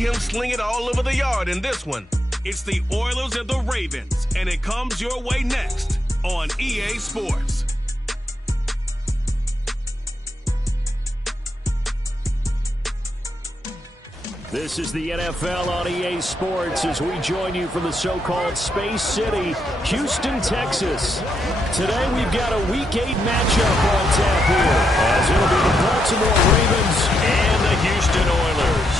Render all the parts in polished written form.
him sling it all over the yard in this one. It's the Oilers and the Ravens, and it comes your way next on EA Sports. This is the NFL on EA Sports as we join you from the so-called Space City, Houston, Texas. Today we've got a Week 8 matchup on tap here, as it'll be the Baltimore Ravens and the Houston Oilers.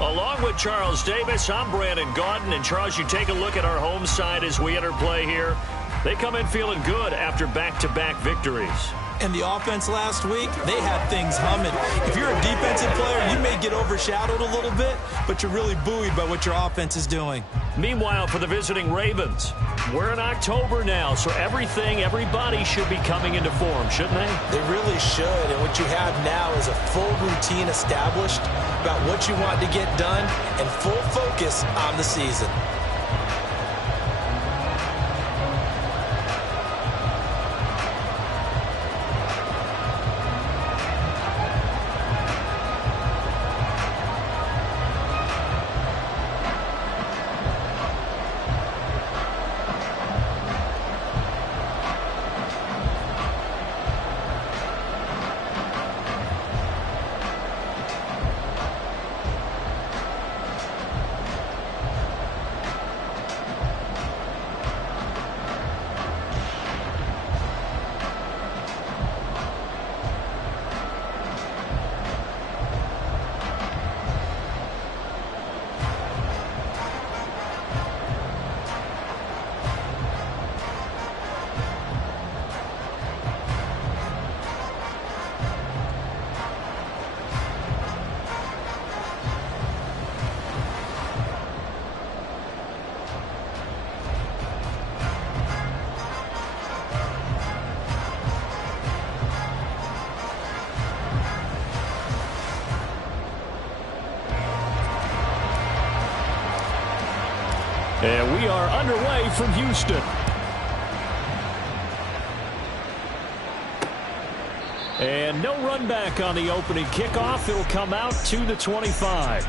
Along with Charles Davis, I'm Brandon Gaudin. And Charles, you take a look at our home side as we enter play here. They come in feeling good after back-to-back victories. And the offense last week, they had things humming. If you're a defensive player, you may get overshadowed a little bit, but you're really buoyed by what your offense is doing. Meanwhile, for the visiting Ravens, we're in October now, so everybody should be coming into form, shouldn't they? They really should, and what you have now is a full routine established about what you want to get done and full focus on the season. And we are underway from Houston. And no run back on the opening kickoff. It'll come out to the 25.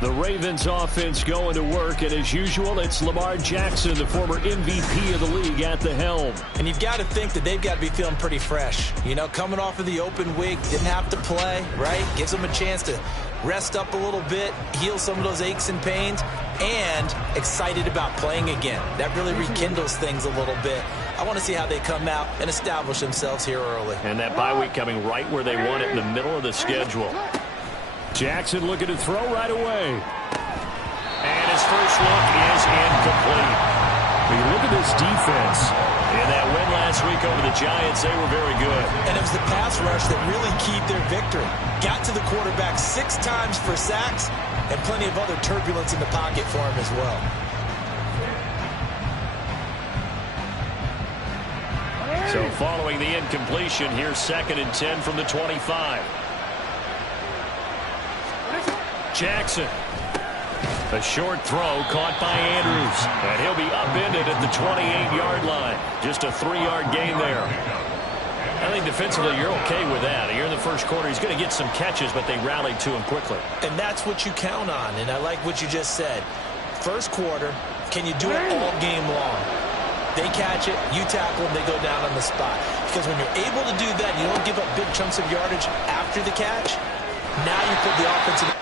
The Ravens offense going to work, and as usual, it's Lamar Jackson, the former MVP of the league, at the helm. And you've got to think that they've got to be feeling pretty fresh. You know, coming off of the open week, didn't have to play, right? Gives them a chance to rest up a little bit, heal some of those aches and pains, and excited about playing again. That really rekindles things a little bit. I want to see how they come out and establish themselves here early. And that bye week coming right where they want it, in the middle of the schedule. Jackson looking to throw right away. And his first look is incomplete. When you look at this defense, in that win last week over the Giants, they were very good. And it was the pass rush that really keyed their victory. Got to the quarterback 6 times for sacks, and plenty of other turbulence in the pocket for him as well. So following the incompletion, here's 2nd and 10 from the 25. Jackson. A short throw caught by Andrews. And he'll be upended at the 28-yard line. Just a 3-yard gain there. I think defensively you're okay with that. Here in the first quarter, he's going to get some catches, but they rallied to him quickly. And that's what you count on, and I like what you just said. First quarter, can you do it all game long? They catch it, you tackle them, they go down on the spot. Because when you're able to do that, you don't give up big chunks of yardage after the catch. Now you put the offense in.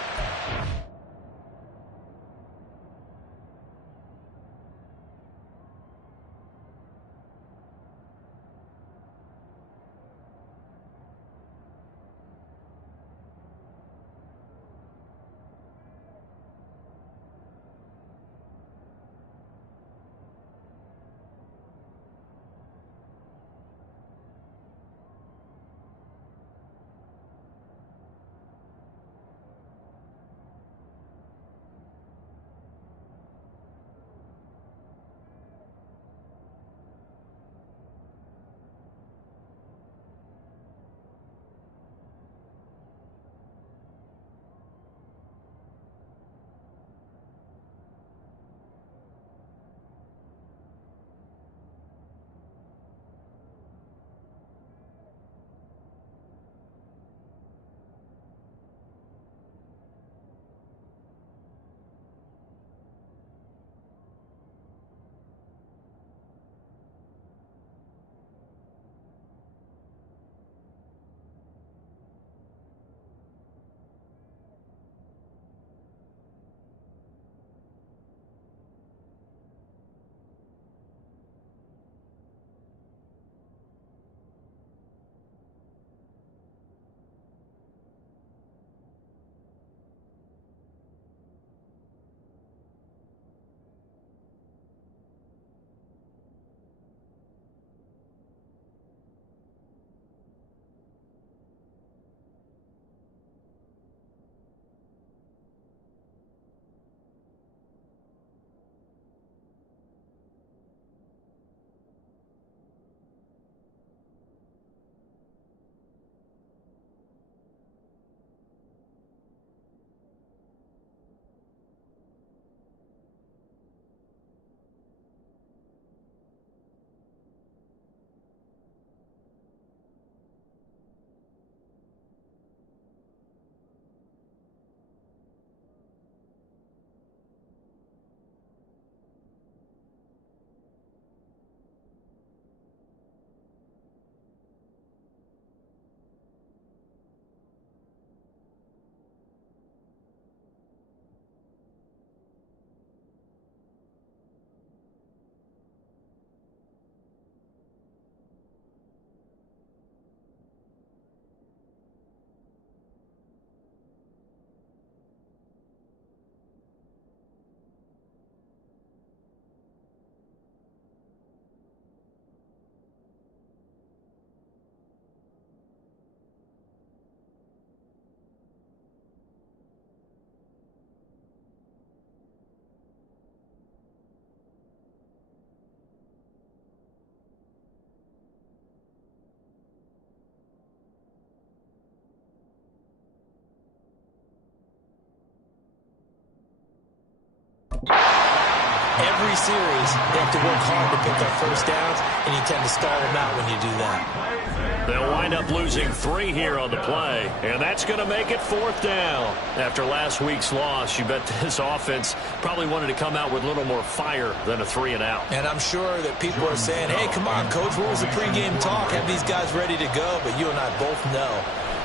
Every series, they have to work hard to pick up first downs, and you tend to stall them out when you do that. They'll wind up losing 3 here on the play, and that's going to make it 4th down. After last week's loss, you bet this offense probably wanted to come out with a little more fire than a 3-and-out. And I'm sure that people are saying, hey, come on, Coach, what was the pregame talk? Have these guys ready to go? But you and I both know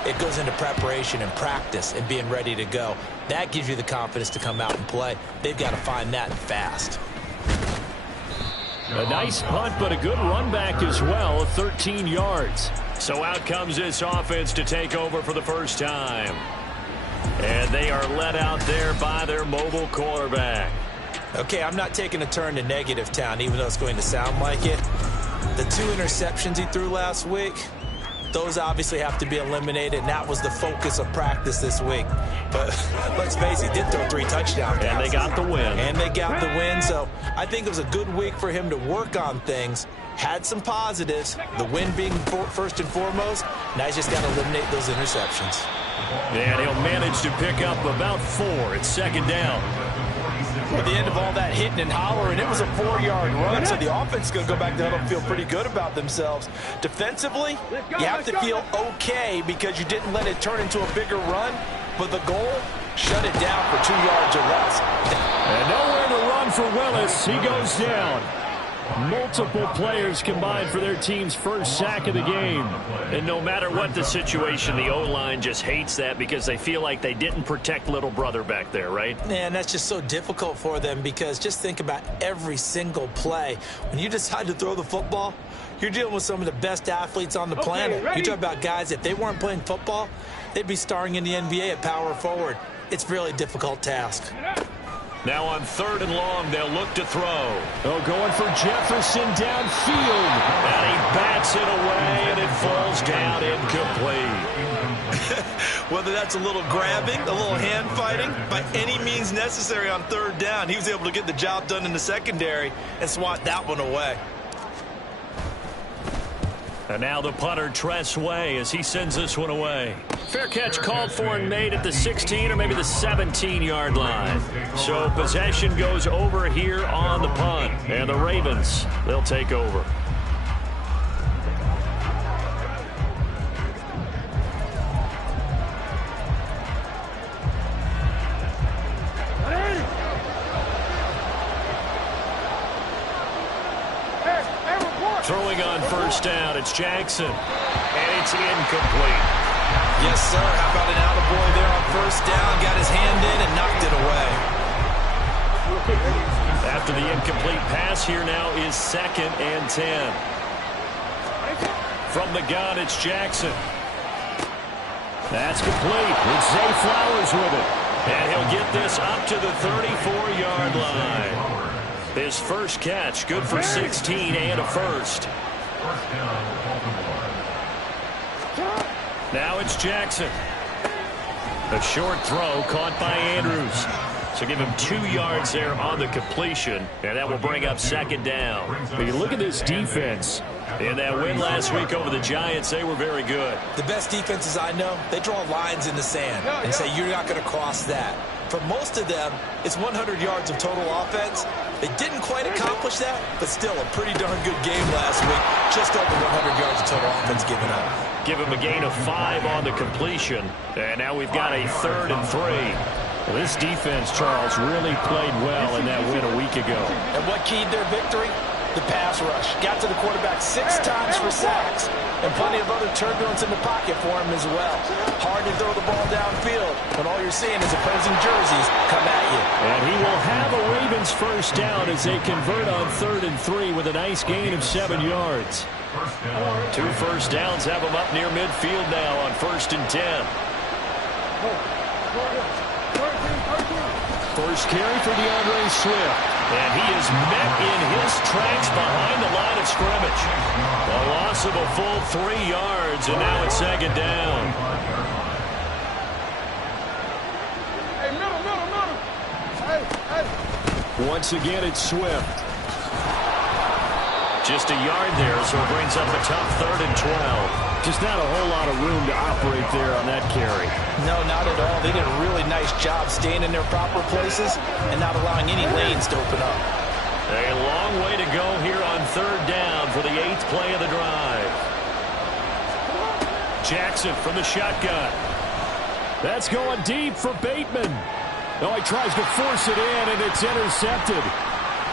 it goes into preparation and practice and being ready to go. That gives you the confidence to come out and play. They've got to find that fast. A nice punt, but a good run back as well, 13 yards. So out comes this offense to take over for the first time. And they are led out there by their mobile quarterback. Okay, I'm not taking a turn to negative town, even though it's going to sound like it. The 2 interceptions he threw last week, those obviously have to be eliminated, and that was the focus of practice this week. But let's face it, he did throw 3 touchdown passes. And they got the win. And they got the win, so I think it was a good week for him to work on things. Had some positives, the win being first and foremost. Now he's just got to eliminate those interceptions. And he'll manage to pick up about 4. It's 2nd down. At the end of all that hitting and hollering, it was a 4-yard run, so the offense is going to go back down and feel pretty good about themselves. Defensively, you have to feel okay because you didn't let it turn into a bigger run, but the goal, shut it down for 2 yards or less. And nowhere to run for Willis. He goes down. Multiple players combined for their team's first sack of the game. And no matter what the situation, the O-line just hates that because they feel like they didn't protect little brother back there, right? Man, that's just so difficult for them because just think about every single play. When you decide to throw the football, you're dealing with some of the best athletes on the planet. You talk about guys, if they weren't playing football, they'd be starring in the NBA at power forward. It's a really difficult task. Now on 3rd and long, they'll look to throw. Oh, going for Jefferson downfield. And he bats it away, and it falls down incomplete. Whether that's a little grabbing, a little hand fighting, by any means necessary on 3rd down, he was able to get the job done in the secondary and swat that one away. And now the punter, Tress Way, as he sends this one away. Fair catch called for and made at the 16 or maybe the 17-yard line. So possession goes over here on the punt. And the Ravens, they'll take over. Throwing on 1st down, it's Jackson. And it's incomplete. Yes, sir. How about an attaboy there on 1st down? Got his hand in and knocked it away. After the incomplete pass, here now is 2nd and 10. From the gun, it's Jackson. That's complete. It's Zay Flowers with it. And he'll get this up to the 34-yard line. His first catch, good for 16 and a first. Now it's Jackson. A short throw caught by Andrews. So give him 2 yards there on the completion, and that will bring up 2nd down. But you look at this defense. In that win last week over the Giants, they were very good. The best defenses I know, they draw lines in the sand and say you're not going to cross that. For most of them, it's 100 yards of total offense. They didn't quite accomplish that, but still a pretty darn good game last week. Just over 100 yards of total offense given up. Give him a gain of 5 on the completion. And now we've got a 3rd and 3. Well, this defense, Charles, really played well in that win a week ago. And what keyed their victory? The pass rush. Got to the quarterback 6 times for sacks. And plenty of other turbulence in the pocket for him as well. Hard to throw the ball downfield when all you're seeing is opposing jerseys come at you. And he will have a Ravens first down as they convert on 3rd and 3 with a nice gain of 7 yards. 2 first downs have him up near midfield now on 1st and 10. First carry for DeAndre Swift. And he is met in his tracks behind the line of scrimmage. A loss of a full 3 yards, and now it's 2nd down. Hey, middle. Hey. Once again, it's Swift. Just a yard there, so it brings up a tough 3rd and 12. Just not a whole lot of room to operate there on that carry. No, not at all. They did a really nice job staying in their proper places and not allowing any lanes to open up. A long way to go here on third down for the 8th play of the drive. Jackson from the shotgun. That's going deep for Bateman. Oh, he tries to force it in, and it's intercepted.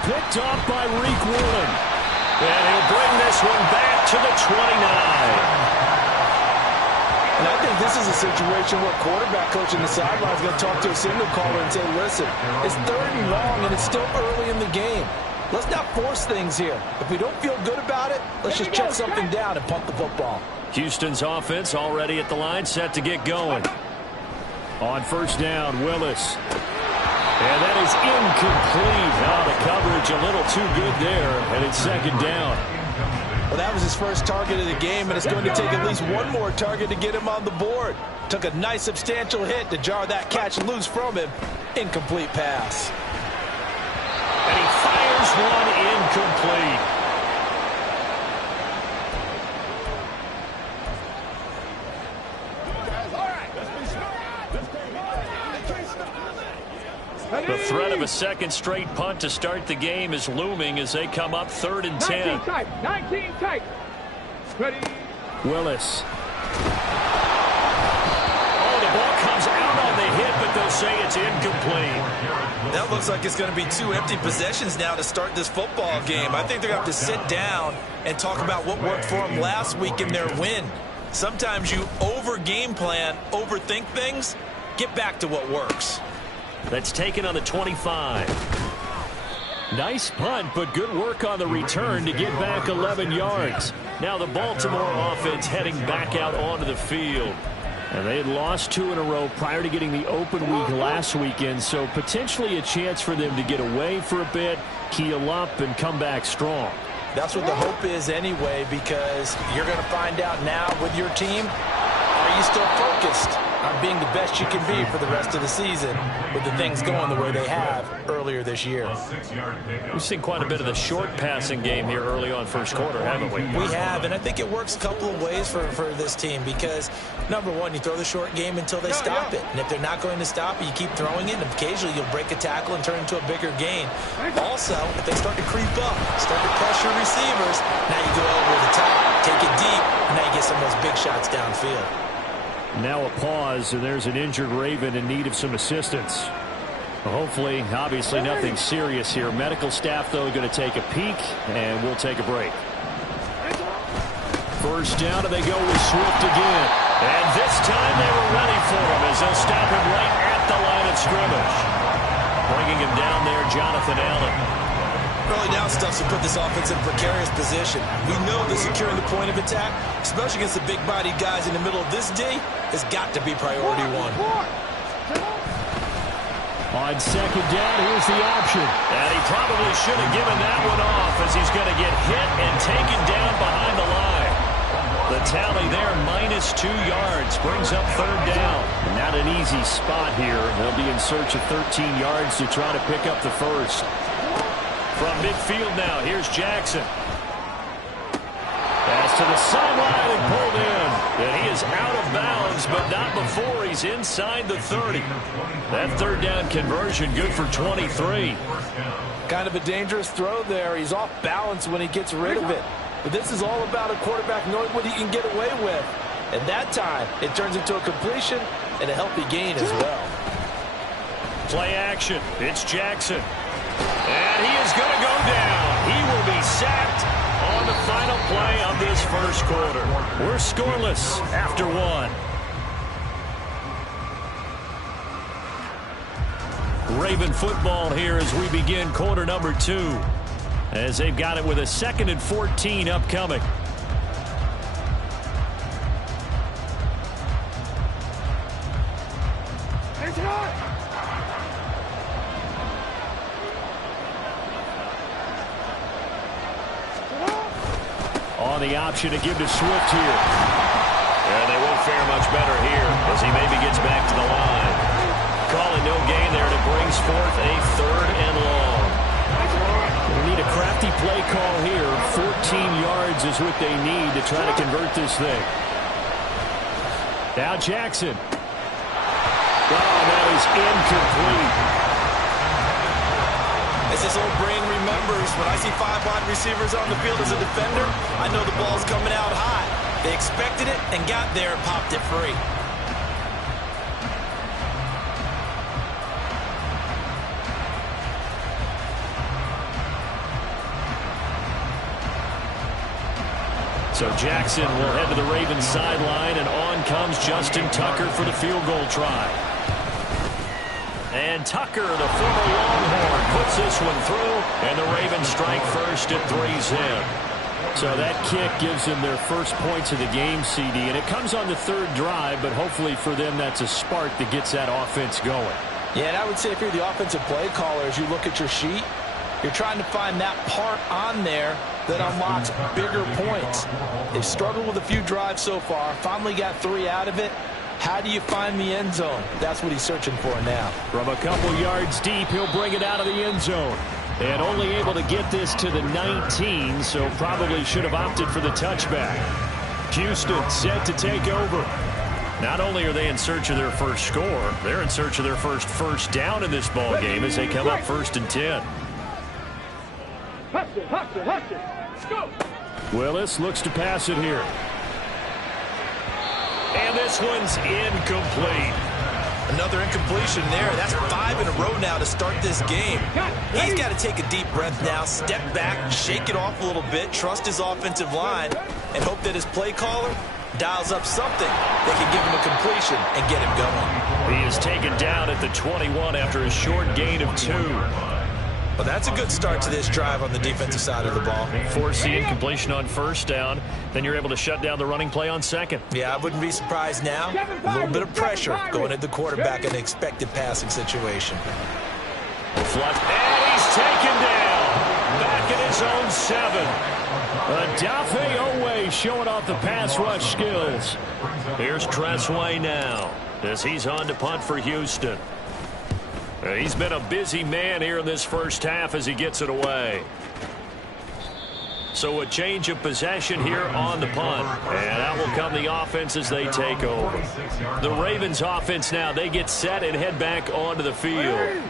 Picked off by Reek Woolen. And he'll bring this one back to the 29. And I think this is a situation where quarterback coach in the sideline is going to talk to a signal caller and say, listen, it's 3rd and long, and it's still early in the game. Let's not force things here. If we don't feel good about it, let's just check something down and punt the football. Houston's offense already at the line, set to get going. On first down, Willis. And that is incomplete. Now the coverage a little too good there, and it's 2nd down. Well, that was his first target of the game, and it's going to take at least one more target to get him on the board. Took a nice substantial hit to jar that catch loose from him. Incomplete pass. And he fires one incomplete. The threat of a second straight punt to start the game is looming as they come up 3rd and 10. 19 tight. Ready. Willis. Oh, the ball comes out on the hit, but they'll say it's incomplete. That looks like it's going to be 2 empty possessions now to start this football game. I think they're going to have to sit down and talk about what worked for them last week in their win. Sometimes you over-game plan, overthink things. Get back to what works. That's taken on the 25. Nice punt, but good work on the return to get back 11 yards. Now the Baltimore offense heading back out onto the field. And they had lost 2 in a row prior to getting the open week last weekend, so potentially a chance for them to get away for a bit, keel up, and come back strong. That's what the hope is anyway, because you're going to find out now with your team, are you still focused on being the best you can be for the rest of the season with the things going the way they have earlier this year? We've seen quite a bit of the short passing game here early on first quarter, haven't we? We have, and I think it works a couple of ways for this team because, number one, you throw the short game until they stop it. And if they're not going to stop it, you keep throwing it, and occasionally you'll break a tackle and turn it into a bigger gain. Also, if they start to creep up, start to pressure receivers, now you go over the top, take it deep, and now you get some of those big shots downfield. Now a pause, and there's an injured Raven in need of some assistance. Hopefully, obviously nothing serious here. Medical staff, though, going to take a peek, and we'll take a break. First down, and they go with Swift again. And this time they were ready for him as they'll stop him right at the line of scrimmage. Bringing him down there, Jonathan Allen. Early down stuff to put this offense in a precarious position. We know that securing the point of attack, especially against the big-bodied guys in the middle of this D, has got to be priority one. On second down, here's the option. And he probably should have given that one off as he's going to get hit and taken down behind the line. The tally there, -2 yards, brings up third down. Not an easy spot here. They'll be in search of 13 yards to try to pick up the first. From midfield now, here's Jackson. Pass to the sideline and pulled in. And he is out of bounds, but not before he's inside the 30. That third down conversion good for 23. Kind of a dangerous throw there. He's off balance when he gets rid of it. But this is all about a quarterback knowing what he can get away with. And that time, it turns into a completion and a healthy gain as well. Play action. It's Jackson. And he is going to go down. He will be sacked on the final play of this first quarter. We're scoreless after one. Raven football here as we begin quarter number 2. As they've got it with a 2nd and 14 upcoming. On the option to give to Swift here. And they won't fare much better here as he maybe gets back to the line. Calling no gain there, and it brings forth a 3rd and long. We need a crafty play call here. 14 yards is what they need to try to convert this thing. Now Jackson. Oh, that is incomplete. As his old brain remembers, when I see 5 wide receivers on the field as a defender, I know the ball's coming out high. They expected it and got there and popped it free. So Jackson will head to the Ravens sideline, and on comes Justin Tucker for the field goal try. And Tucker, the former Longhorn, puts this one through, and the Ravens strike first at 3-0. So that kick gives them their first points of the game, CD, and it comes on the 3rd drive, but hopefully for them that's a spark that gets that offense going. Yeah, and I would say if you're the offensive play caller, as you look at your sheet, you're trying to find that part on there that unlocks bigger points. They've struggled with a few drives so far, finally got 3 out of it. How do you find the end zone? That's what he's searching for now. From a couple yards deep, he'll bring it out of the end zone. And only able to get this to the 19, so probably should have opted for the touchback. Houston set to take over. Not only are they in search of their first score, they're in search of their first down in this ball game as they come up 1st and 10. Hustle. Let's go. Willis looks to pass it here. And this one's incomplete. Another incompletion there. That's 5 in a row now to start this game. He's got to take a deep breath now, step back, shake it off a little bit, trust his offensive line, and hope that his play caller dials up something that can give him a completion and get him going. He is taken down at the 21 after a short gain of 2. Well, that's a good start to this drive on the defensive side of the ball. Force the incompletion on 1st down. Then you're able to shut down the running play on 2nd. Yeah, I wouldn't be surprised now. A little bit of pressure going at the quarterback in an expected passing situation. Flush, and he's taken down. Back at his own 7. Odafe Oweh showing off the pass rush skills. Here's Tressway now as he's on to punt for Houston. He's been a busy man here in this first half as he gets it away. So a change of possession here on the punt. And out will come the offense as they take over. The Ravens offense now, they get set and head back onto the field.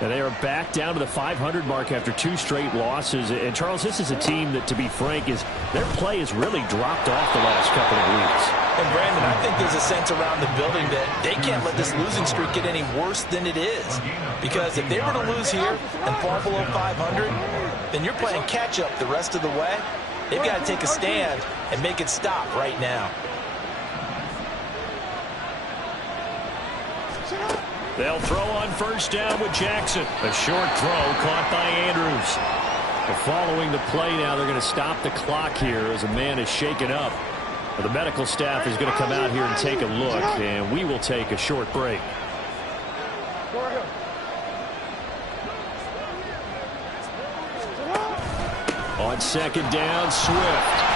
And they are back down to the 500 mark after 2 straight losses. And, Charles, this is a team that, to be frank, their play has really dropped off the last couple of weeks. And, Brandon, I think there's a sense around the building that they can't let this losing streak get any worse than it is. Because if they were to lose here and fall below 500, then you're playing catch-up the rest of the way. They've got to take a stand and make it stop right now. They'll throw on 1st down with Jackson. A short throw caught by Andrews. And following the play now, they're going to stop the clock here as a man is shaken up. The medical staff is going to come out here and take a look, and we will take a short break. On 2nd down, Swift.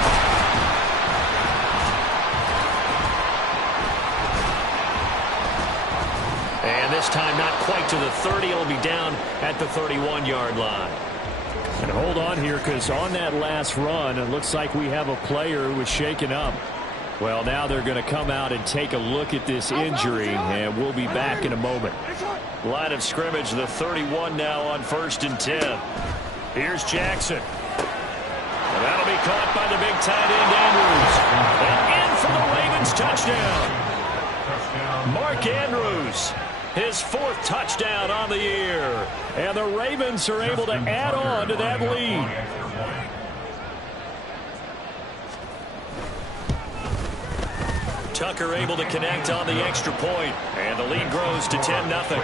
And this time not quite to the 30. It'll be down at the 31-yard line. And hold on here, because on that last run, it looks like we have a player who was shaken up. Well, now they're going to come out and take a look at this injury, and we'll be back in a moment. Line of scrimmage, the 31 now on 1st and 10. Here's Jackson. And that'll be caught by the big tight end, Andrews. And in for the Ravens touchdown. Mark Andrews. His 4th touchdown on the year. And the Ravens are able to add on to that lead. Tucker able to connect on the extra point. And the lead grows to 10-0.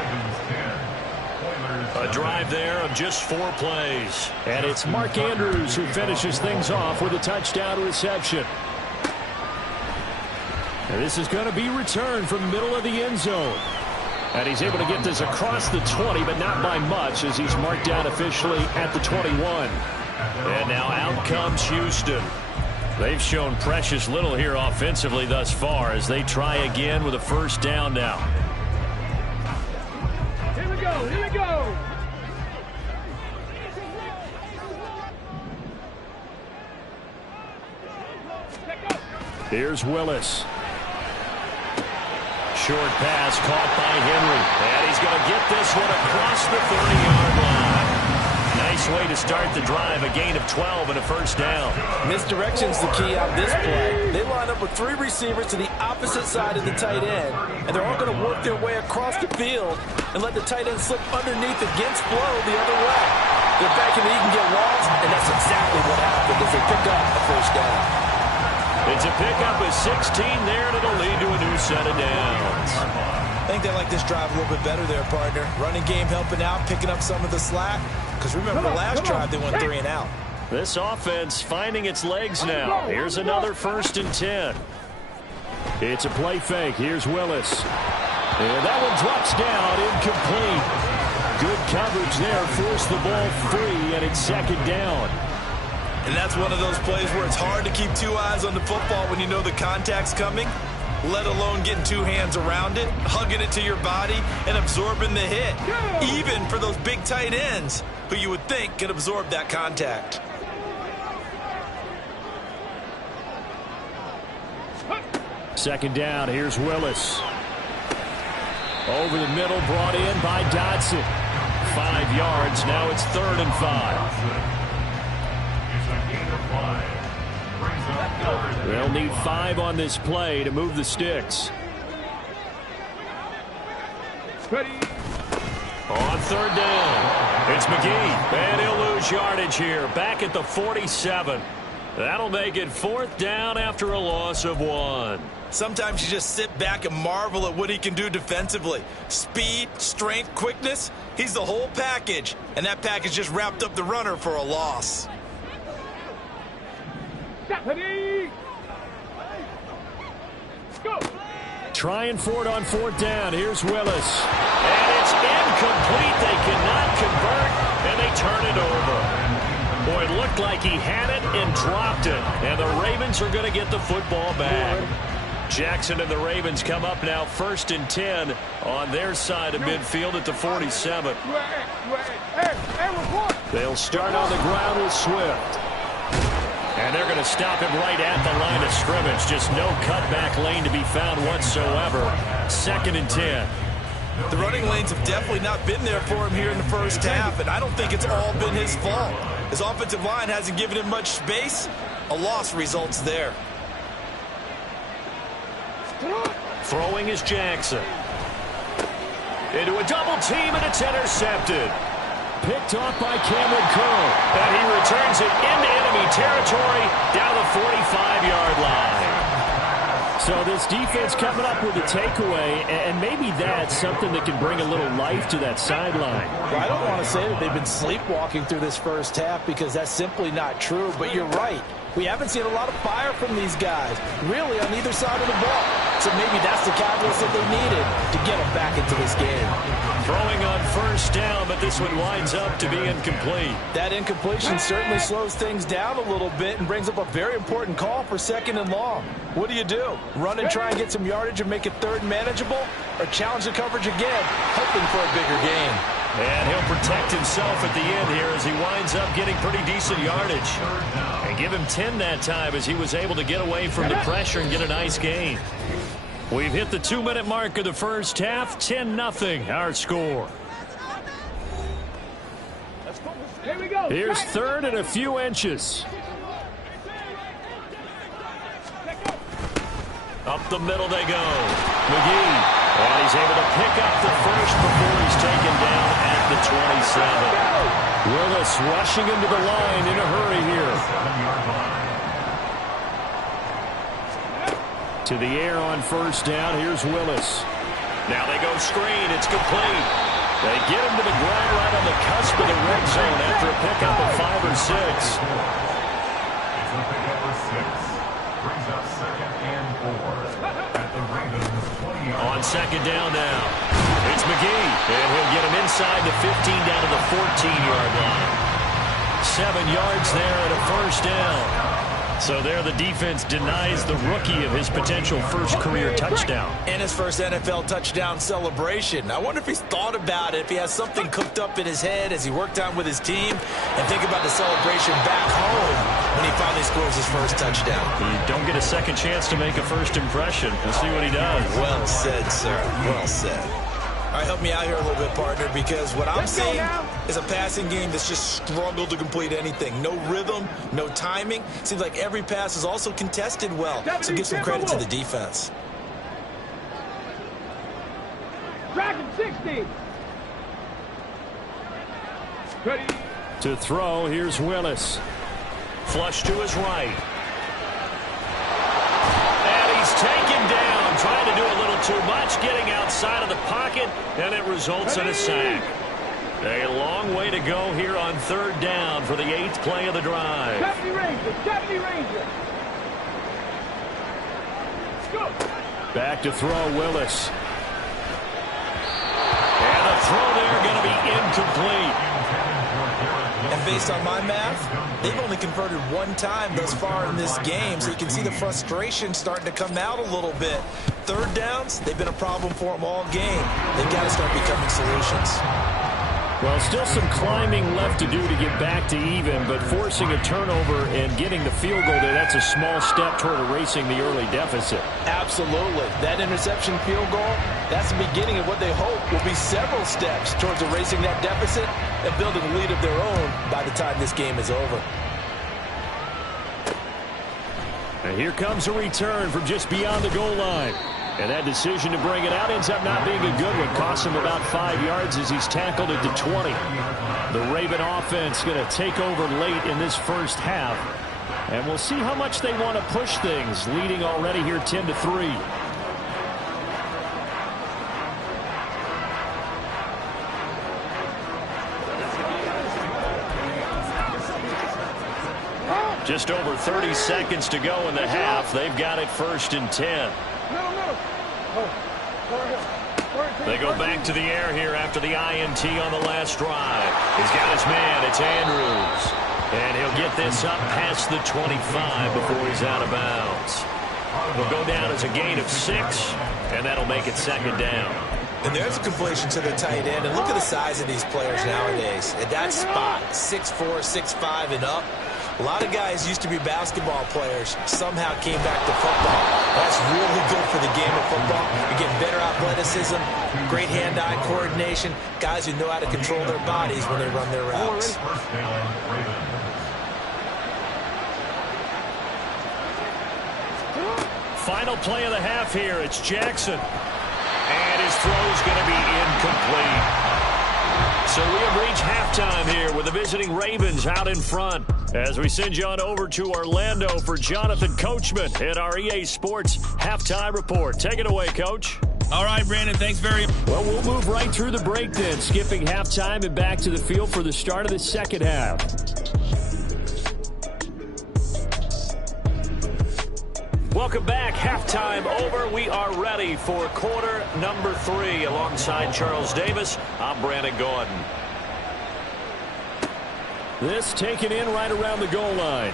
A drive there of just 4 plays. And it's Mark Andrews who finishes things off with a touchdown reception. And this is going to be returned from the middle of the end zone. And he's able to get this across the 20, but not by much, as he's marked down officially at the 21. And now out comes Houston. They've shown precious little here offensively thus far as they try again with a 1st down now. Here we go. Here's Willis. Short pass caught by Henry. And he's going to get this one across the 30-yard line. Nice way to start the drive, a gain of 12 and a first down. Misdirection's the key on this play. They line up with 3 receivers to the opposite side of the tight end, and they're all going to work their way across the field and let the tight end slip underneath against flow the other way. They're banking that he can get lost, and that's exactly what happened as they pick up a first down. It's a pickup of 16 there, and it'll lead to a new set of downs. I think they like this drive a little bit better there, partner. Running game helping out, picking up some of the slack. Because remember, the last drive they went 3 and out. This offense finding its legs now. Here's another 1st and 10. It's a play fake. Here's Willis. And that one drops down, incomplete. Good coverage there, forced the ball free, and it's 2nd down. And that's one of those plays where it's hard to keep 2 eyes on the football when you know the contact's coming, let alone getting 2 hands around it, hugging it to your body, and absorbing the hit. Even for those big tight ends who you would think can absorb that contact. Second down, here's Willis. Over the middle, brought in by Dodson. 5 yards, now it's 3rd and 5. They'll need 5 on this play to move the sticks. Ready. On 3rd down, it's McGee, and he'll lose yardage here, back at the 47. That'll make it 4th down after a loss of 1. Sometimes you just sit back and marvel at what he can do defensively. Speed, strength, quickness, he's the whole package. And that package just wrapped up the runner for a loss. Ready. Go. Trying for it on 4th down. Here's Willis. And it's incomplete. They cannot convert, and they turn it over. Boy, it looked like he had it and dropped it. And the Ravens are going to get the football back. Jackson and the Ravens come up now 1st and 10 on their side of midfield at the 47. They'll start on the ground with Swift. And they're going to stop him right at the line of scrimmage. Just no cutback lane to be found whatsoever. 2nd and 10. The running lanes have definitely not been there for him here in the first half, and I don't think it's all been his fault. His offensive line hasn't given him much space. A loss results there. Throwing is Jackson. Into a double team, and it's intercepted. Picked off by Cameron Curl. And he returns it into enemy territory down the 45-yard line. So this defense coming up with a takeaway, and maybe that's something that can bring a little life to that sideline. Well, I don't want to say that they've been sleepwalking through this first half because that's simply not true, but you're right. We haven't seen a lot of fire from these guys, really, on either side of the ball. So maybe that's the catalyst that they needed to get them back into this game. Throwing on 1st down, but this one winds up to be incomplete. That incompletion certainly slows things down a little bit and brings up a very important call for 2nd and long. What do? Run and try and get some yardage and make it 3rd and manageable? Or challenge the coverage again, hoping for a bigger gain? And he'll protect himself at the end here as he winds up getting pretty decent yardage. And give him 10 that time as he was able to get away from the pressure and get a nice gain. We've hit the 2-minute mark of the first half. 10-0 our score. Here we go. Here's 3rd and a few inches. Up the middle they go. McGee. And he's able to pick up the first before he's taken down at the 27. Willis rushing into the line in a hurry here. To the air on 1st down. Here's Willis. Now they go screen. It's complete. They get him to the ground right on the cusp of the red zone after a pickup of 5 or 6. Brings up 2nd and 4 at the Ravens 20. On 2nd down now. It's McGee. And he'll get him inside the 15 down to the 14-yard line. 7 yards there at a 1st down. So there the defense denies the rookie of his potential first career touchdown. And his first NFL touchdown celebration. I wonder if he's thought about it, if he has something cooked up in his head as he worked out with his team, and think about the celebration back home when he finally scores his first touchdown. You don't get a second chance to make a first impression. We'll see what he does. Well said, sir. Well said. All right, help me out here a little bit, partner, because what I'm seeing is a passing game that's just struggled to complete anything. No rhythm, no timing. Seems like every pass is also contested well, so give some credit to the defense. Tracking 60. Ready. To throw, here's Willis. Flush to his right. And he's taken down, trying to do a little too much, getting outside of the pocket, and it results in a sack. A long way to go here on 3rd down for the 8th play of the drive. 70 Ranger, 70 Ranger. Let's go. Back to throw, Willis. And a throw there going to be incomplete. And based on my math, they've only converted 1 time thus far in this game, so you can see the frustration starting to come out a little bit. 3rd downs, they've been a problem for them all game. They've got to start becoming solutions. Well, still some climbing left to do to get back to even, but forcing a turnover and getting the field goal there, that's a small step toward erasing the early deficit. Absolutely. That interception field goal, that's the beginning of what they hope will be several steps towards erasing that deficit and building a lead of their own by the time this game is over. And here comes a return from just beyond the goal line. And that decision to bring it out ends up not being a good one. Costs him about 5 yards as he's tackled at the 20. The Raven offense going to take over late in this first half. And we'll see how much they want to push things, leading already here 10-3. Just over 30 seconds to go in the half. They've got it 1st and 10. They go back to the air here after the INT on the last drive. He's got his man. It's Andrews. And he'll get this up past the 25 before he's out of bounds. He'll go down as a gain of 6, and that'll make it 2nd down. And there's a completion to the tight end. And look at the size of these players nowadays. At that spot, 6'4", 6'5", and up. A lot of guys used to be basketball players, somehow came back to football. That's really good for the game of football. You're getting better athleticism, great hand-eye coordination, guys who know how to control their bodies when they run their routes. Final play of the half here. It's Jackson. And his throw's going to be incomplete. So we have reached halftime here with the visiting Ravens out in front. As we send you on over to Orlando for Jonathan Coachman at our EA Sports Halftime Report. Take it away, Coach. All right, Brandon, thanks very much. Well, we'll move right through the break then, skipping halftime and back to the field for the start of the second half. Welcome back. Halftime over. We are ready for quarter number 3. Alongside Charles Davis, I'm Brandon Gordon. This taken in right around the goal line.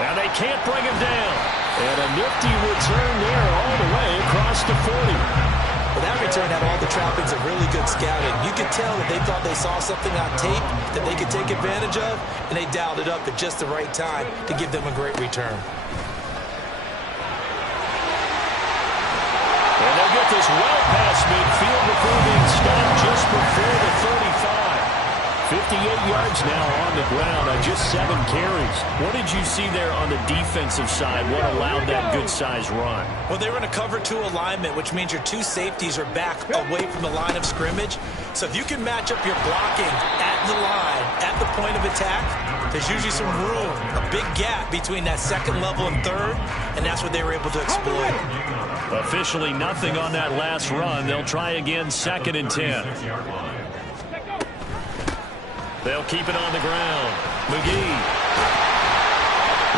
And they can't bring him down. And a nifty return there all the way across the 40. Well, that return had all the trappings of really good scouting. You could tell that they thought they saw something on tape that they could take advantage of, and they dialed it up at just the right time to give them a great return. And they'll get this well past midfield before being stopped just before the 35. 58 yards now on the ground on just 7 carries. What did you see there on the defensive side? What allowed that good-sized run? Well, they were in a cover 2 alignment, which means your 2 safeties are back away from the line of scrimmage. So if you can match up your blocking at the line, at the point of attack, there's usually some room, a big gap between that 2nd level and 3rd, and that's what they were able to exploit. Officially nothing on that last run. They'll try again, 2nd and 10. They'll keep it on the ground. McGee.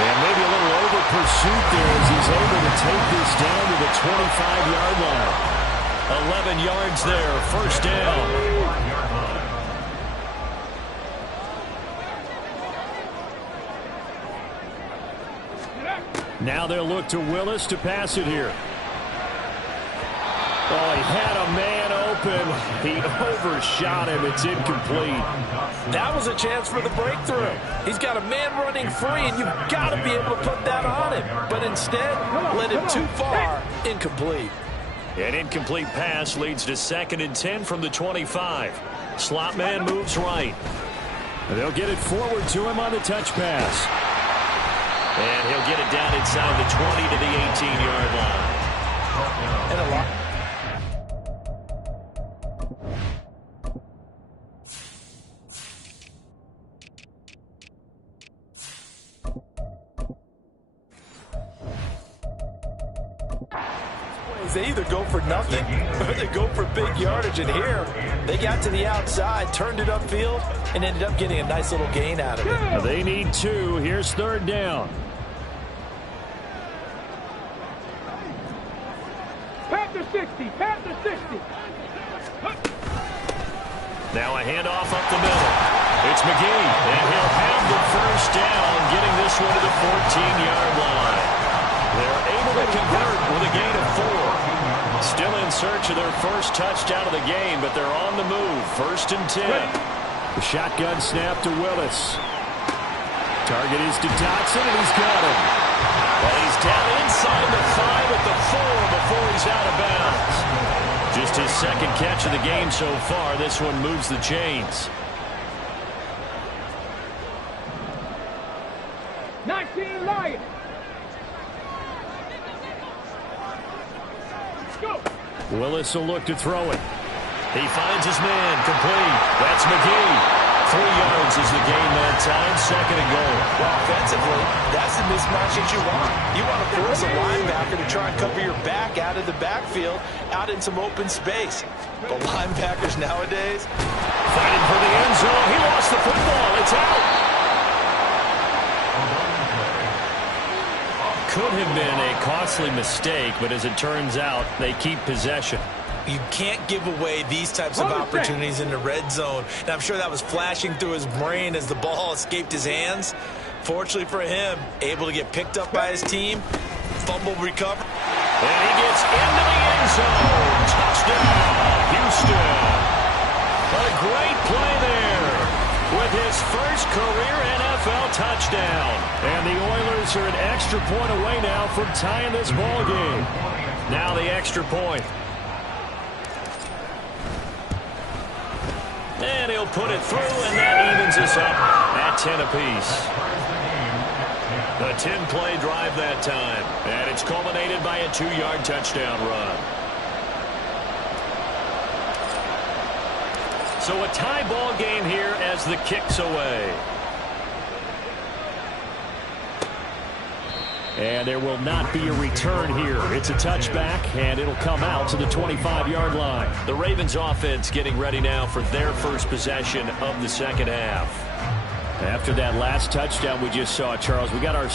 And maybe a little over pursuit there as he's able to take this down to the 25-yard line. 11 yards there, 1st down. Now they'll look to Willis to pass it here. Oh, he had a man open. He overshot him. It's incomplete. That was a chance for the breakthrough. He's got a man running free, and you've got to be able to put that on him. But instead, led him too far, incomplete. An incomplete pass leads to 2nd and 10 from the 25. Slot man moves right. They'll get it forward to him on the touch pass. And he'll get it down inside the 20 to the 18-yard line. And a lot. They either go for nothing or they go for big yardage. And here, they got to the outside, turned it upfield, and ended up getting a nice little gain out of it. They need 2. Here's 3rd down. Panther 60. Panther 60. Now a handoff up the middle. It's McGee, and he'll have the first down, getting this one to the 14-yard line. They're able to convert with a gain of 4. Still in search of their first touchdown of the game, but they're on the move. 1st and 10. The shotgun snap to Willis. Target is to Dotson, and he's got him. And he's down inside the 5 at the 4 before he's out of bounds. Just his 2nd catch of the game so far. This one moves the chains. 19 Lions. Go. Willis will look to throw it. He finds his man, complete. That's McGee. 3 yards is the gain that time, 2nd and goal. Well, offensively, that's the mismatch that you want. You want to force a linebacker to try and cover your back out of the backfield, out in some open space. But linebackers nowadays, fighting for the end zone. He lost the football. It's out. Could have been a costly mistake, but as it turns out, they keep possession. you can't give away these types of opportunities in the red zone. And I'm sure that was flashing through his brain as the ball escaped his hands. Fortunately for him, able to get picked up by his team, fumble recover. And he gets into the end zone. Touchdown, Houston. What a great play there with his first career NFL touchdown. And the Oilers are an extra point away now from tying this ball game. Now the extra point. And he'll put it through, and that evens us up at 10 apiece. A 10-play drive that time, and it's culminated by a 2-yard touchdown run. So a tie ball game here as the kick's away. And there will not be a return here. It's a touchback, and it'll come out to the 25-yard line. The Ravens offense getting ready now for their first possession of the second half. After that last touchdown we just saw, Charles, we got our...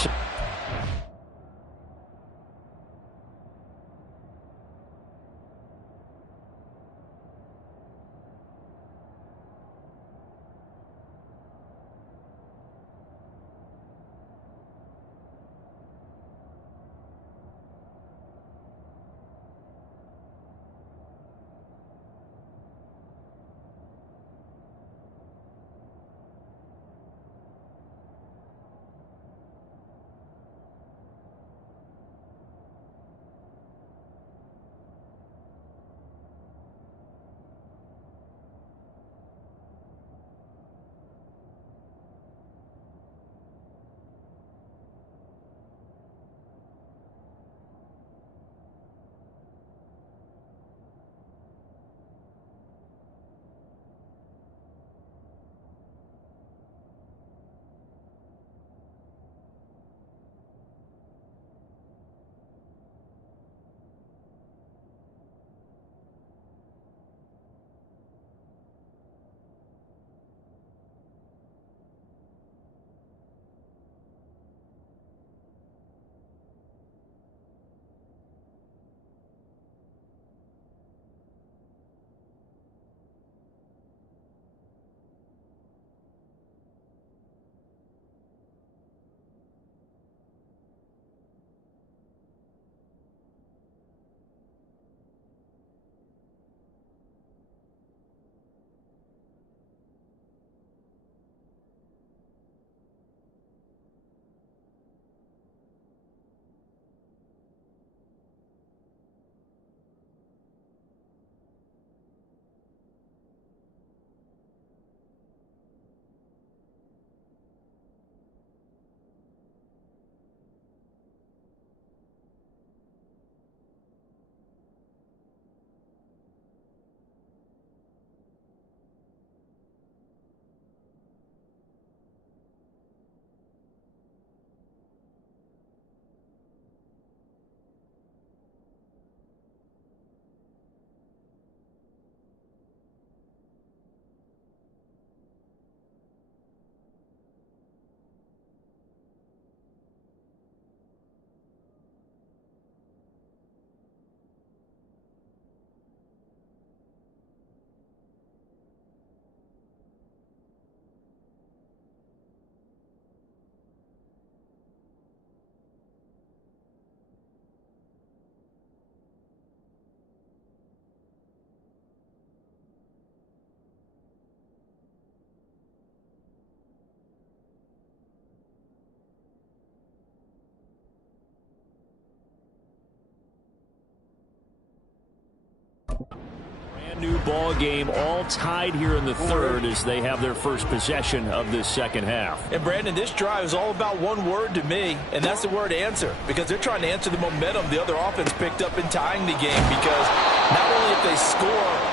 Brand new ball game, all tied here in the third as they have their first possession of this second half. And Brandon, this drive is all about one word to me, and that's the word answer, because they're trying to answer the momentum the other offense picked up in tying the game, because not only if they score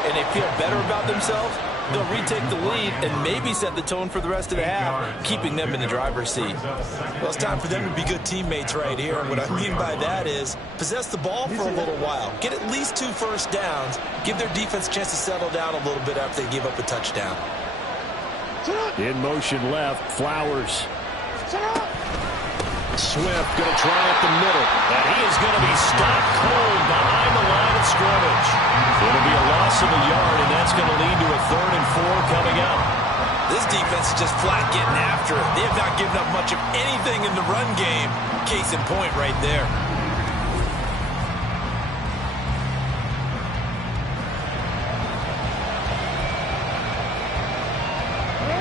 and they feel better about themselves, they'll retake the lead and maybe set the tone for the rest of the half, keeping them in the driver's seat. Well, it's time for them to be good teammates right here. And what I mean by that is possess the ball for a little while. Get at least 2 first downs. Give their defense a chance to settle down a little bit after they give up a touchdown. In motion left, Flowers. Swift going to try up the middle. And he is going to be stopped cold behind the line of scrimmage. It'll be a loss of a yard, and that's going to lead to a 3rd and 4 coming up. This defense is just flat getting after it. They have not given up much of anything in the run game. Case in point right there.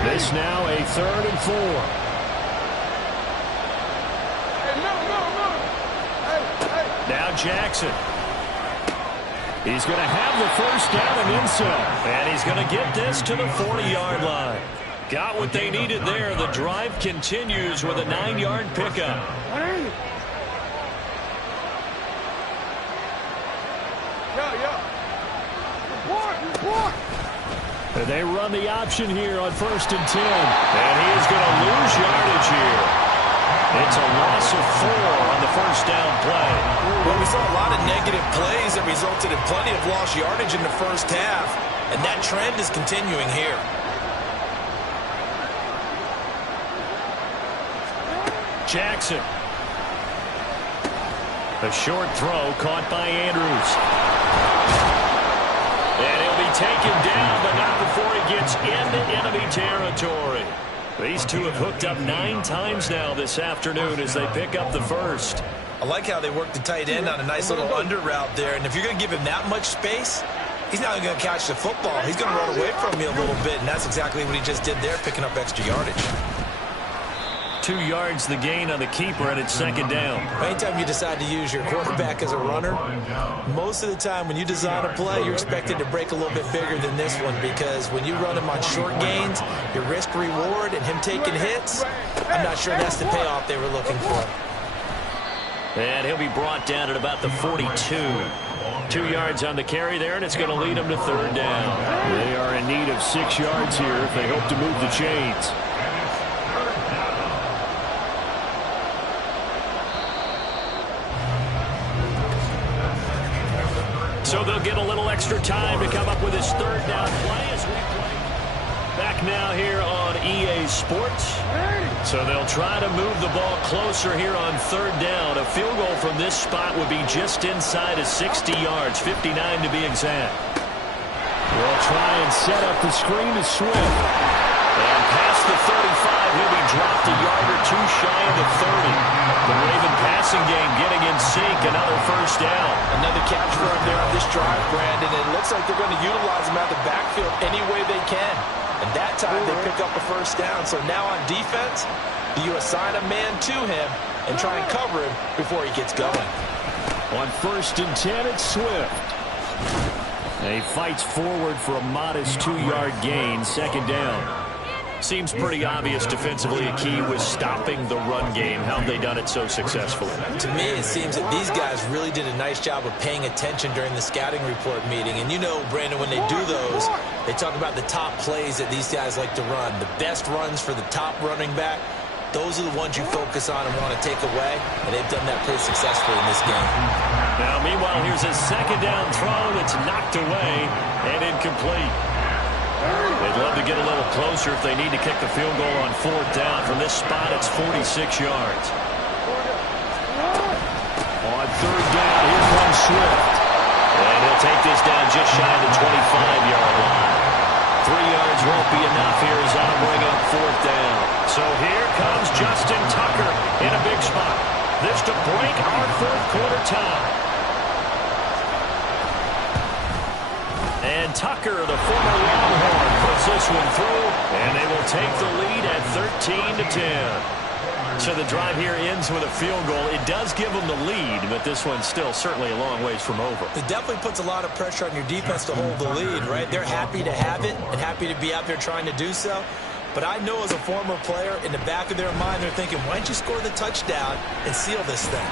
This now a 3rd and 4. Now Jackson. He's going to have the first down and then some. And he's going to get this to the 40-yard line. Got what they needed there. The drive continues with a 9-yard pickup. And they run the option here on 1st and 10. And he is going to lose yardage here. It's a loss of 4 on the first down play. Well, we saw a lot of negative plays that resulted in plenty of lost yardage in the first half, and that trend is continuing here. Jackson. A short throw caught by Andrews. And he'll be taken down, but not before he gets into enemy territory. These two have hooked up 9 times now this afternoon as they pick up the first. I like how they work the tight end on a nice little under route there. And if you're going to give him that much space, he's not going to catch the football. He's going to run away from you a little bit, and that's exactly what he just did there, picking up extra yardage. 2 yards the gain on the keeper, and it's 2nd down. Anytime you decide to use your quarterback as a runner, most of the time when you design a play, you're expected to break a little bit bigger than this one, because when you run him on short gains, your risk-reward and him taking hits, I'm not sure that's the payoff they were looking for. And he'll be brought down at about the 42. 2 yards on the carry there, and it's going to lead them to 3rd down. They are in need of 6 yards here if they hope to move the chains. So they'll get a little extra time to come up with his 3rd down play as we play. Back now here on EA Sports. So they'll try to move the ball closer here on 3rd down. A field goal from this spot would be just inside of 60 yards, 59 to be exact. They'll try and set up the screen to Swift. And past the 35, he'll be dropped a yard or 2 shy of the 30. The Raven passing game getting in sync, another first down. Another catch for him there on this drive, Brandon. It looks like they're going to utilize him out of the backfield any way they can. And that time they pick up a first down. So now on defense, do you assign a man to him and try and cover him before he gets going? On 1st and 10, it's Swift. And he fights forward for a modest 2-yard gain, 2nd down. Seems pretty obvious defensively a key was stopping the run game. How have they done it so successfully? To me, it seems that these guys really did a nice job of paying attention during the scouting report meeting. And you know, Brandon, when they do those, they talk about the top plays that these guys like to run. The best runs for the top running back, those are the ones you focus on and want to take away. And they've done that pretty successfully in this game. Now, meanwhile, here's a 2nd down throw that's knocked away and incomplete. They'd love to get a little closer if they need to kick the field goal on 4th down. From this spot, it's 46 yards. On 3rd down, here comes Swift. And he'll take this down just shy of the 25-yard line. 3 yards won't be enough here as that'll bring up 4th down. So here comes Justin Tucker in a big spot. This to break our 4th quarter tie. And Tucker, the former Longhorn, puts this one through, and they will take the lead at 13-10. So the drive here ends with a field goal. It does give them the lead, but this one's still certainly a long ways from over. It definitely puts a lot of pressure on your defense to hold the lead, right? They're happy to have it and happy to be out there trying to do so. But I know as a former player, in the back of their mind, they're thinking, why don't you score the touchdown and seal this thing?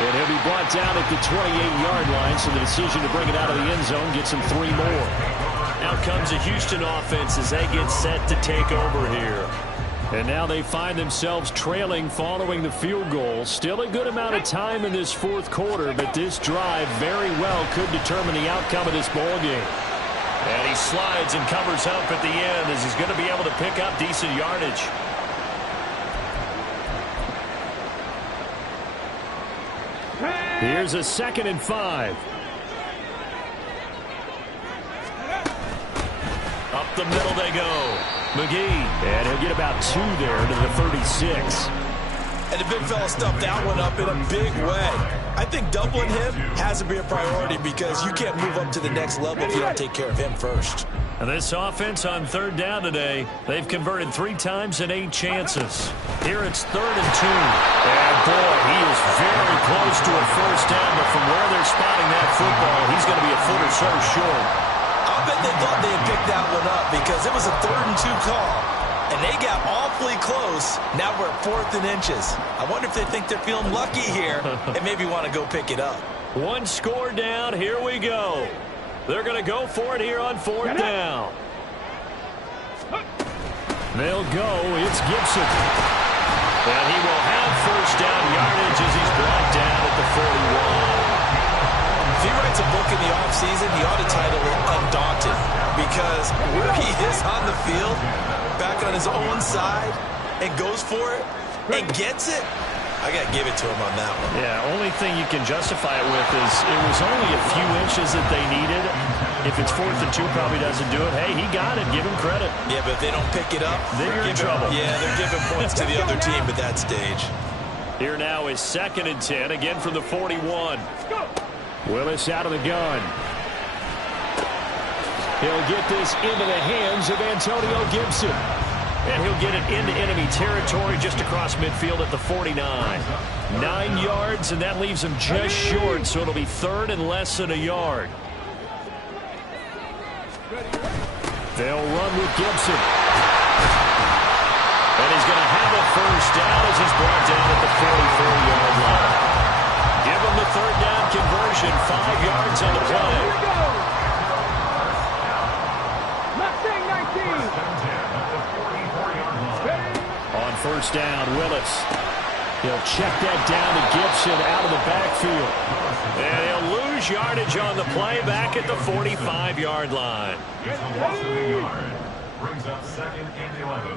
And he'll be brought down at the 28-yard line, so the decision to bring it out of the end zone gets him 3 more. Out comes the Houston offense as they get set to take over here. And now they find themselves trailing following the field goal. Still a good amount of time in this fourth quarter, but this drive very well could determine the outcome of this ball game. And he slides and covers up at the end as he's going to be able to pick up decent yardage. Here's a 2nd and 5. Up the middle they go. McGee. And he'll get about 2 there to the 36. And the big fella stuffed that one up in a big way. I think doubling him has to be a priority because you can't move up to the next level if you don't take care of him first. And this offense on 3rd down today, they've converted 3 times and 8 chances. Here it's 3rd and 2. And boy, he is very close to a first down, but from where they're spotting that football, he's going to be a foot or so short. I bet they thought they had picked that one up because it was a 3rd and 2 call. And they got awfully close. Now we're at 4th and inches. I wonder if they think they're feeling lucky here and maybe want to go pick it up. 1 score down. Here we go. They're going to go for it here on 4th down. They'll go. It's Gibson. And he will have first down yardage as he's brought down at the 41. If he writes a book in the offseason, he ought to title it Undaunted. Because where he is on the field, back on his own side, and goes for it, and gets it, I got to give it to him on that one. Yeah, only thing you can justify it with is it was only a few inches that they needed. If it's 4th and 2, probably doesn't do it. Hey, he got it. Give him credit. Yeah, but if they don't pick it up, then you're in trouble. Yeah, they're giving points to the other team at that stage. Here now is 2nd and 10, again from the 41. Willis out of the gun. He'll get this into the hands of Antonio Gibson. And he'll get it into enemy territory just across midfield at the 49. 9 yards, and that leaves him just short, so it'll be 3rd and less than a yard. They'll run with Gibson. And he's going to have a first down as he's brought down at the 44-yard line. Give him the 3rd down conversion, 5 yards on the play. On first down, Willis. He'll check that down to Gibson out of the backfield. And he'll lose yardage on the play back at the 45-yard line. Brings up 2nd and 11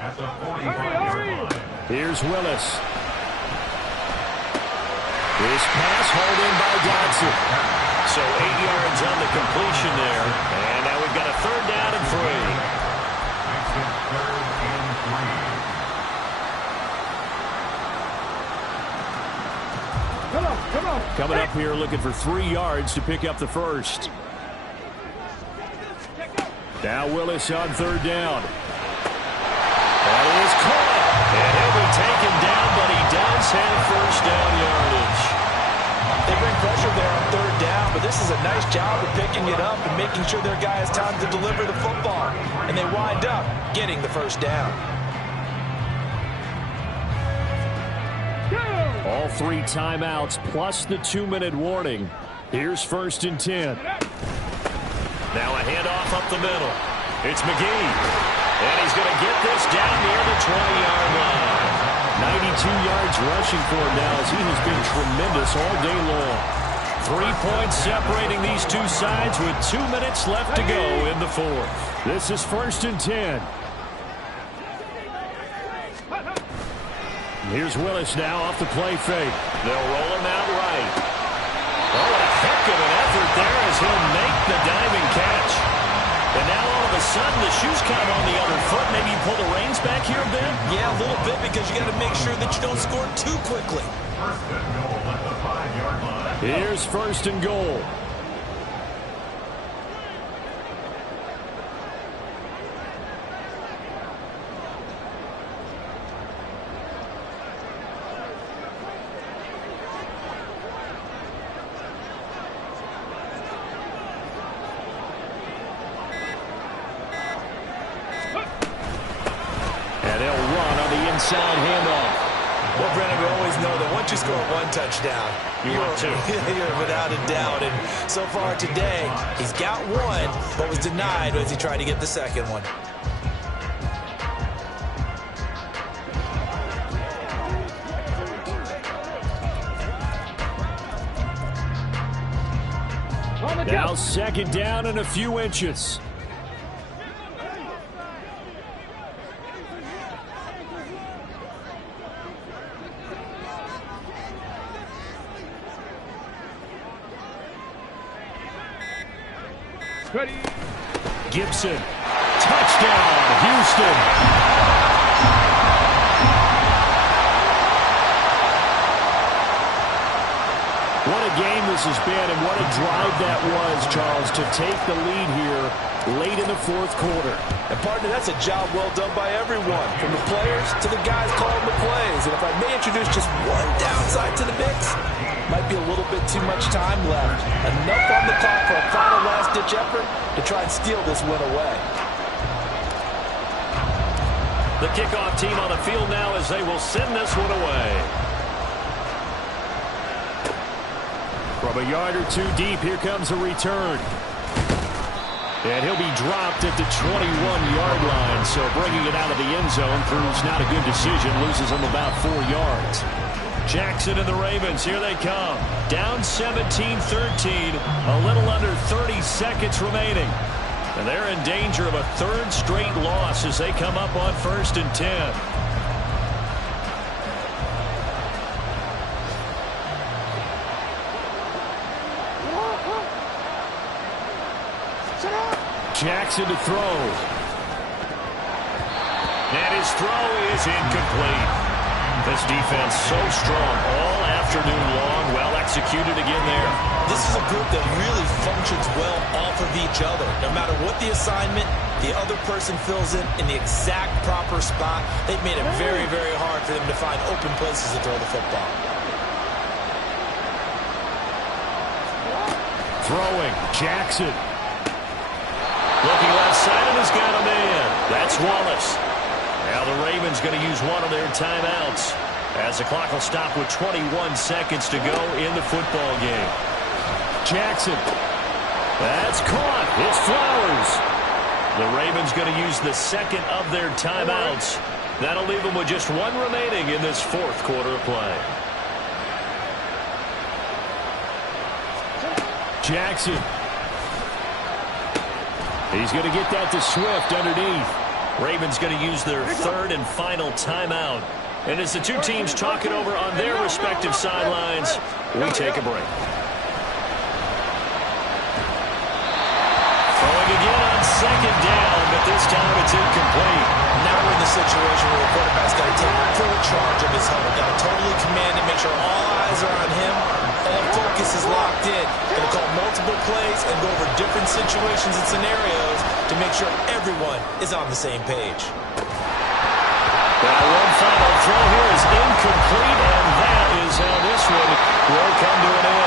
at the 45-yard line. Here's Willis. This pass hauled in by Dodson. So 8 yards on the completion there. And now we've got a 3rd down and 3. Coming up here looking for 3 yards to pick up the first. Now Willis on 3rd down. That is caught. And he'll be taken down, but he does have first down yardage. They bring pressure there on 3rd down, but this is a nice job of picking it up and making sure their guy has time to deliver the football. And they wind up getting the first down. All 3 timeouts plus the 2-minute warning. Here's 1st and 10. Now a handoff up the middle. It's McGee. And he's going to get this down near the 20-yard line. 92 yards rushing for him now as he has been tremendous all day long. 3 points separating these two sides with 2 minutes left to go in the 4th. This is 1st and 10. Here's Willis now off the play fake. They'll roll him out right. Oh, a heck of an effort there as he'll make the diving catch. And now all of a sudden the shoe's kind of on the other foot. Maybe you pull the reins back here a bit? Yeah, a little bit because you got to make sure that you don't score too quickly. 1st and goal at the 5-yard line. Here's 1st and goal. inside handoff. Well, Brennan, we always know that once you score one touchdown, you're without a doubt. And so far today, he's got one, but was denied as he tried to get the second one. Now second down and a few inches. Ready. Gibson. Touchdown, Houston. What a game this has been, and what a drive that was, Charles, to take the lead here late in the fourth quarter. And, partner, that's a job well done by everyone, from the players to the guys calling the plays. And if I may introduce just one downside to the mix, might be a little bit too much time left. Enough on the clock for a final last-ditch effort to try and steal this win away. The kickoff team on the field now as they will send this one away. From a yard or two deep, here comes a return. And he'll be dropped at the 21-yard line, so bringing it out of the end zone proves not a good decision, loses him about 4 yards. Jackson and the Ravens, here they come. Down 17-13, a little under 30 seconds remaining. And they're in danger of a third straight loss as they come up on 1st and 10. Jackson to throw. And his throw is incomplete. This defense so strong all afternoon long. Well executed again there. This is a group that really functions well off of each other. No matter what the assignment, the other person fills in the exact proper spot. They've made it very, very hard for them to find open places to throw the football. Throwing, Jackson. Looking left side and has got a man. That's Wallace. Now the Ravens going to use one of their timeouts as the clock will stop with 21 seconds to go in the football game. Jackson. That's caught. It's Flowers. The Ravens going to use the second of their timeouts. That'll leave them with just one remaining in this fourth quarter of play. Jackson. He's going to get that to Swift underneath. Ravens going to use their third and final timeout. And as the two teams talk it over on their respective sidelines, we take a break. Throwing again on second down, but this time it's incomplete. Now we're in the situation where the quarterback's got to take full charge of his helmet. Got to totally command it, make sure all eyes are on him. All focus is locked in. Going to call multiple plays and go over different situations and scenarios to make sure everyone is on the same page.